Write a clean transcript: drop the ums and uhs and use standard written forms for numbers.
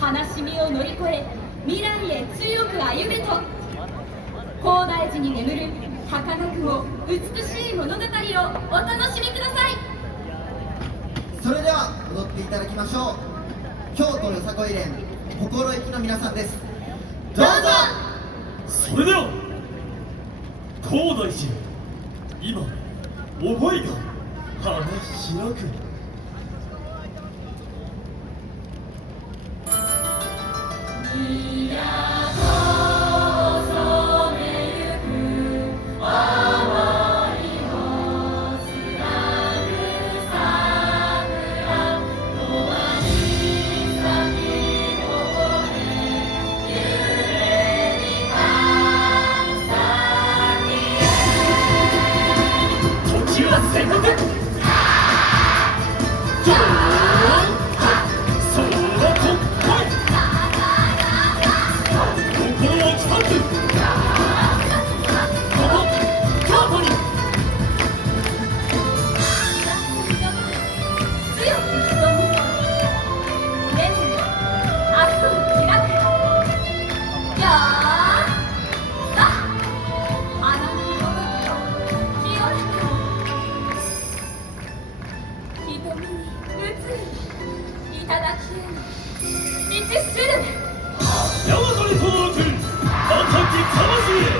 悲しみを乗り越え未来へ強く歩めと、高大寺に眠る儚くも美しい物語をお楽しみください。それでは踊っていただきましょう。京都よさこい連心意気の皆さんです。どうぞ。それでは高大寺、今思いが花開く。時は戦国、ジョーンそのとっこい、心を打ち立つこの京都に。強く人を見て目に明日を開く。よーさあ、花のごとく清らかに瞳に映る頂への道しるべ。大和に轟く若き魂へ。